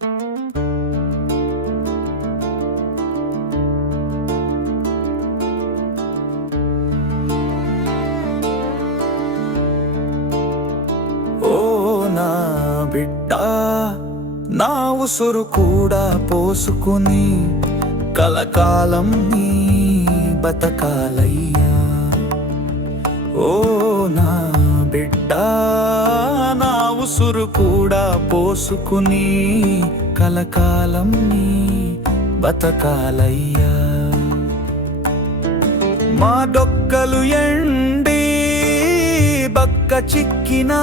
ఓ నా బిడ్డా, నా ఉసురు కూడా పోసుకుని కలకాలం నీ బతకాలయ్యా. ఓ నా బిడ్డా, నా ఉసురు కూడా పోసుకుని కలకాలం నీ బతకాలయ్యా. మా డొక్కలు ఎండి బక్క చిక్కినా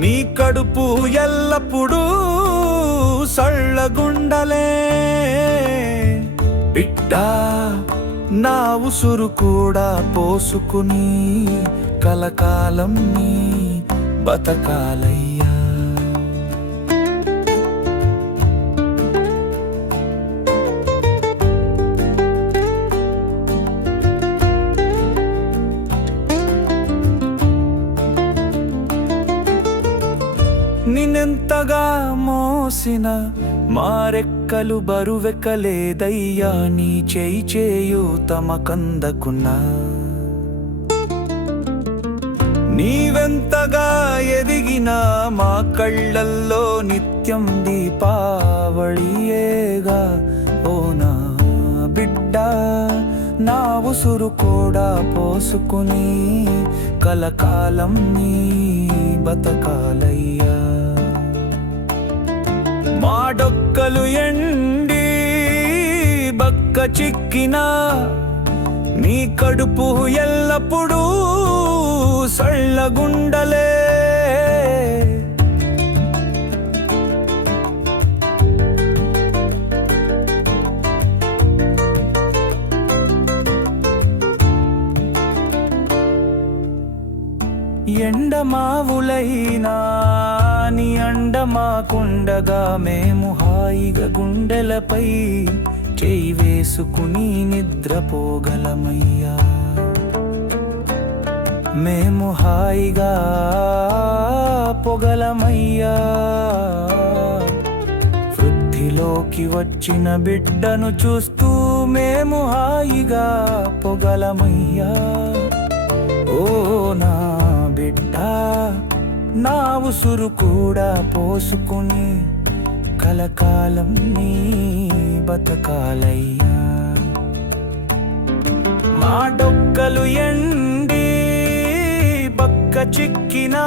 నీ కడుపు ఎల్లప్పుడూ సళ్ళగుండలే. బిడ్డా, నా ఉసురు కూడా పోసుకుని కలకాలం నీ బతకాలయ్యా. నిన్నెంతగా మోసిన మారెక్కలు బరువెక్కలేదయ్యా, నీ చేయి చేయు తమకందకున్నా. నీవెంతగా ఎదిగినా మా కళ్ళల్లో నిత్యం దీపావళియేగా. ఓ నా బిడ్డా, నా ఉసురు కూడా పోసుకుని కలకాలం నీ బతకాలయ్యా. మా డొక్కలు ఎండి బక్క చిక్కినా నీ కడుపు ఎల్లప్పుడూ సళ్ళగుండలే. ఎండమావులైనా నీ అండమాకుండగా మేము హాయిగా గుండెలపై చేయి వేసుకుని నిద్రపోగలమయ్యా. మేము హాయిగా పొగలమయ్యా. వృద్ధిలోకి వచ్చిన బిడ్డను చూస్తూ మేము హాయిగా పొగలమయ్యా. ఓ నా బిడ్డా, నా ఉసురు కూడా పోసుకుని కలకాలం నీ బతకాలయ్యా. మా డొక్కలు ఎండి బక్క చిక్కినా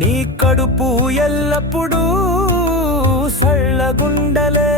నీ కడుపు ఎల్లప్పుడూ సళ్ళగుండలే.